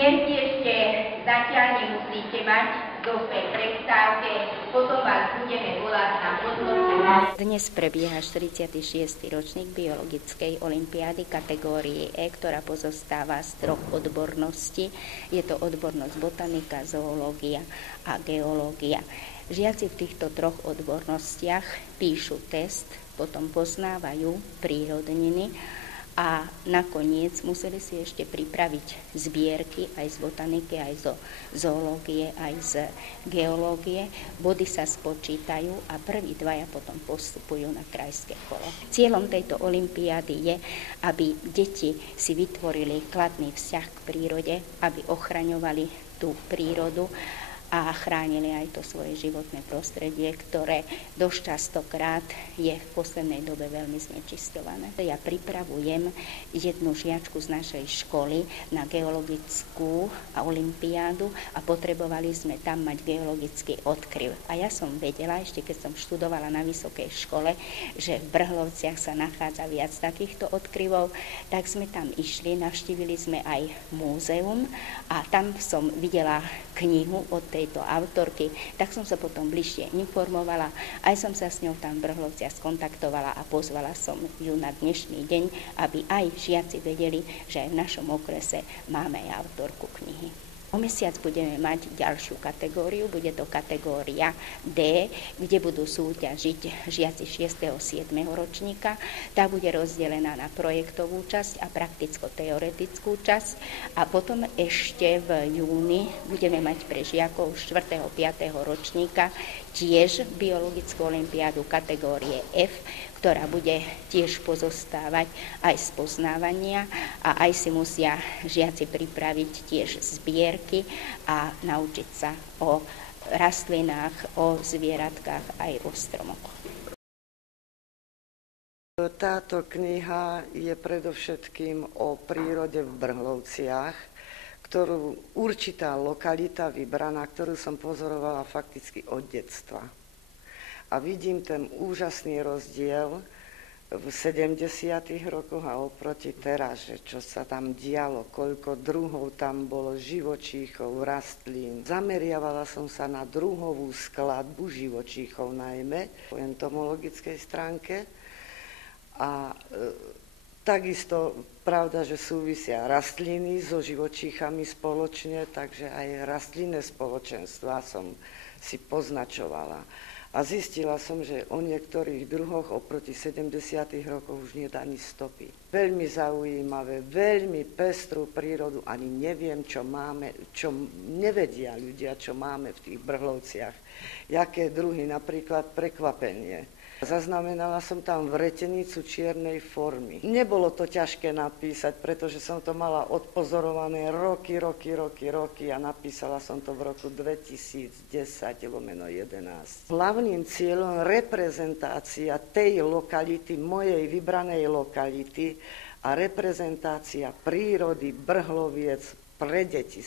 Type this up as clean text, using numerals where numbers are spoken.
Zbierky ešte zatiaľ nemusíte mať, sme v prestávke, potom vás budeme volať na hodnotu. Dnes prebieha 46. ročník biologickej olympiády kategórie E, ktorá pozostáva z 3 odborností. Je to odbornosť botanika, zoológia a geológia. Žiaci v týchto 3 odbornostiach píšu test, potom poznávajú prírodniny a nakoniec museli si ešte pripraviť zbierky aj z botaniky, aj zo zoológie, aj z geológie. Body sa spočítajú a prví 2 potom postupujú na krajské kolo. Cieľom tejto olympiády je, aby deti si vytvorili kladný vzťah k prírode, aby ochraňovali tú prírodu a chránili aj to svoje životné prostredie, ktoré dosť častokrát je v poslednej dobe veľmi znečisťované. Ja pripravujem jednu žiačku z našej školy na geologickú olympiádu a potrebovali sme tam mať geologický odkryv. A ja som vedela, ešte keď som študovala na vysokej škole, že v Brhlovciach sa nachádza viac takýchto odkryvov, tak sme tam išli, navštívili sme aj múzeum a tam som videla knihu od tejto autorky, tak som sa potom bližšie informovala, aj som sa s ňou tam v Brhlovciach skontaktovala a pozvala som ju na dnešný deň, aby aj žiaci vedeli, že aj v našom okrese máme aj autorku knihy. O mesiac budeme mať ďalšiu kategóriu, bude to kategória D, kde budú súťažiť žiaci 6. a 7. ročníka. Tá bude rozdelená na projektovú časť a prakticko-teoretickú časť. A potom ešte v júni budeme mať pre žiakov 4. a 5. ročníka tiež biologickú olympiádu kategórie F, ktorá bude tiež pozostávať aj z poznávania a aj si musia žiaci pripraviť tiež zbierky a naučiť sa o rastlinách, o zvieratkách aj o stromoch. Táto kniha je predovšetkým o prírode v Brhlovciach, ktorú určitá lokalita vybraná, ktorú som pozorovala fakticky od detstva. A vidím ten úžasný rozdiel v 70. rokoch a oproti teraz, že čo sa tam dialo, koľko druhov tam bolo, živočíchov, rastlín. Zameriavala som sa na druhovú skladbu živočíchov najmä po entomologickej stránke. A takisto pravda, že súvisia rastliny so živočíchami spoločne, takže aj rastlinné spoločenstva som si poznačovala. A zistila som, že o niektorých druhoch oproti 70. rokoch už nie ani stopy. Veľmi zaujímavé, veľmi pestrú prírodu, ani neviem, čo máme, čo nevedia ľudia, čo máme v tých Brhlovciach. Jaké druhy, napríklad prekvapenie. Zaznamenala som tam vretenicu čiernej formy. Nebolo to ťažké napísať, pretože som to mala odpozorované roky a napísala som to v roku 2010/11. Hlavným cieľom reprezentácia tej lokality, mojej vybranej lokality a reprezentácia prírody Brhloviec pre deti